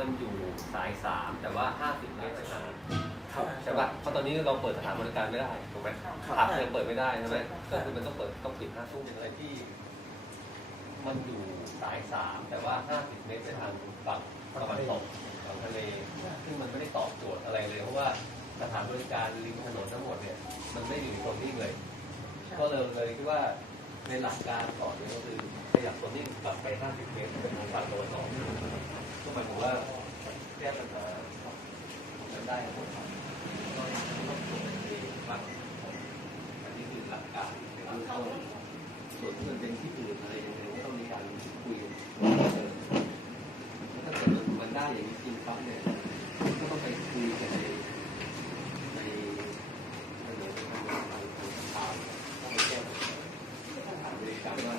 มันอยู่สายสามแต่ว่าห้าสิบเมตรไปทางครับ ใช่ป่ะเพราะตอนนี้เราเปิดสถานบริการไม่ได้ถูกไหมผับยังเปิดไม่ได้ใช่ไหมก็คือมันต้องเปิดต้องปิดห้าทุ่มอะไรที่ มันอยู่สายสามแต่ว่าห้าสิบเมตรไปทางฝั่งตะวันตกของทะเลซึ่งมันไม่ได้ตอบโจทย์อะไรเลยเพราะว่าสถานบริการริมถนนทั้งหมดเนี่ย มันไม่อยู่ในโซนนี้เลย ก็เลยเลยคิดว่า ในหลักการก่อนเนี่ยก็คือขยับโซนนี้กลับไป 50 เมตรเป็นทางฝั่งตะวันออกก็หมายถึงว่าแก้ปัญหากันได้หมดครับก็ต้องตรวจในฝั่งอันนี้คือหลักการนะครับส่วนที่มันเป็นที่อื่นอะไรยังไงก็ต้องมีการคุยกันถ้าเกิดมันได้อย่างนี้จริงปั๊บเนี่ยก็ต้องไปคุยกันในในในในทางทางทางต้องไปแก้ปัญหาถามบริการว่า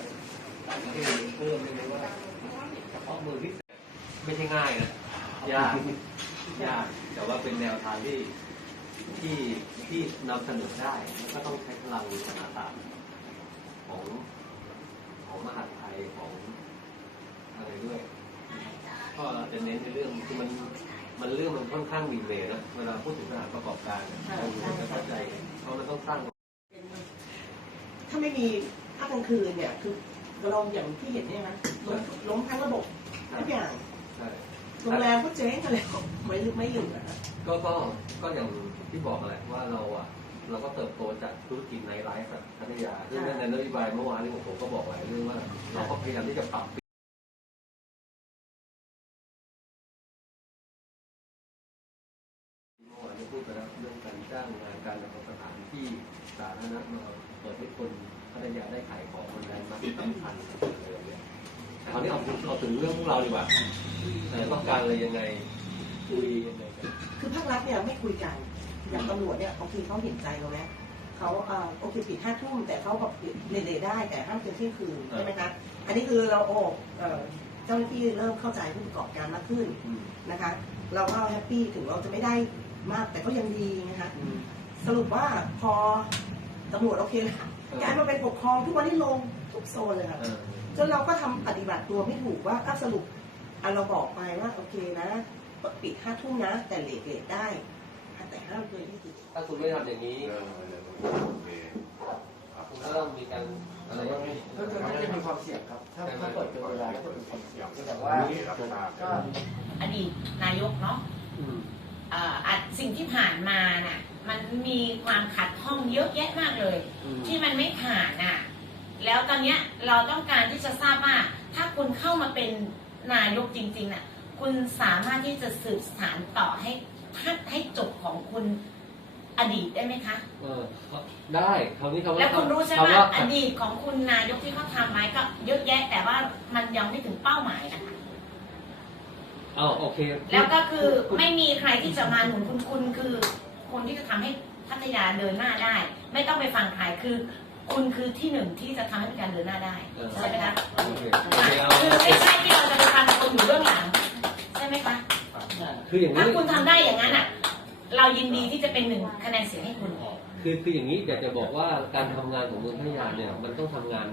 แต่ไม่ได้เพิ่มเลยนะว่าเฉพาะมือที่ ไม่ใช่ง่ายนะยากยากแต่ว่าเป็นแนวทางที่ที่ที่นำเสนอได้แล้วก็ต้องใช้พลังมหาศาลของของมหาดไทยของอะไรด้วยก็จะเน้นในเรื่องคือมันมันเรื่องมันค่อนข้างมีเลยนะเวลาพูดถึงสถานประกอบการเราจะเข้าใจเพรามันต้องสร้างถ้าไม่มีภาคกลางคืนเนี่ยคือเราอย่างที่เห็นเนี่ยนะล้มทั้งระบบทุกอย่าง โรงแรมก็เจ๊งกันเลยไม่ไม่เหลือนะก็ก็ก็อย่างที่บอกแหละว่าเราอะเราก็เติบโตจากธุรกิจในไลฟ์แบบพัทยาซึ่งในนโยบายเมื่อวานนี้ผมก็บอกหลายเรื่องว่า เราก็พยายามที่จะปรับเมื่อวานนี้พูดไปแล้วเรื่องการจ้างงานการจัดสถานที่สาธารณะมาเปิดให้คนพัทยาได้ขายของมันได้มากสำคัญ คราวนี้เอาถึงเอาถึงเรื่องพวกเราดีกว่าเออต้องการอะไรยังไงคุยยังไงกันคือภาครัฐเนี่ยไม่คุยกันอย่างตำรวจเนี่ยบางทีเขาเห็นใจเราแล้วเขาเอ่อโอเคปิดห้าทุ่มแต่เขาแบบเลเดได้แต่ห้ามเกินเที่ยงคืนใช่ไหมคะอันนี้คือเราโอ้เอ่อเจ้าหน้าที่เริ่มเข้าใจผู้ประกอบการมากขึ้นอืมนะคะ เราก็แฮปปี้ถึงเราจะไม่ได้มากแต่ก็ยังดีนะคะอืมสรุปว่าพอตำรวจโอเคแล้ วกลายมาเป็นปกครองทุกวันนี้ลงทุกโซนเลยค่ะเออจนเราก็ทำปฏิบัติตัวไม่ถูกว่าก็สรุปอันเราบอกไปว่าโอเคนะปิดห้าทุ่มนะ แต่เลทเลทได้แต่ห้ามเกินยี่สิบถ้าคุณไม่ทำอย่างนี้คุณก็ต้องมีการอะไรอย่างนี้ก็จะไม่ได้มีความเสี่ยงครับ ถ้าถ้าเปิดเกินเวลาก็จะมีความเสี่ยงแต่ว่าก็อดีตนายกเนาะอืมเอ่ออะสิ่งที่ผ่านมาน่ะ มันมีความขัดข้องเยอะแยะมากเลยอืมที่มันไม่ผ่านน่ะ แล้วตอนเนี้ยเราต้องการที่จะทราบว่า ถ้าคุณเข้ามาเป็นนายกจริงๆน่ะ คุณสามารถที่จะสืบสานต่อให้ให้ให้จบของคุณอดีตได้ไหมคะ เออได้คราวนี้คำว่าแล้วคุณรู้ใช่ไหมคำว่าว่าอดีตของคุณนายกที่เขาทำไว้ก็เยอะแยะแต่ว่ามันยังไม่ถึงเป้าหมายนะคะ เอาโอเคแล้วก็คือไม่มีใครที่จะมาหนุนคุณคุณคือ คนที่จะทำให้พัทยาเดินหน้าได้ ไม่ต้องไปฟังใครคือ คุณคือที่หนึ่งที่จะทำให้การเดินหน้าได้เออใช่ไหมคะโอเคโอเคเอาคือไม่ใช่ที่เราจะไปทำคนอยู่เบื้องหลังใช่ไหมคะคืออย่างถ้านี้คุณทำได้อย่างนั้นอะ เรายินดีที่จะเป็นหนึ่งคะแนนเสียงให้คุณคือคืออย่างนี้อยากจะบอกว่าการทำงานของเมืองพัทยาเนี่ยมันต้องทำงาน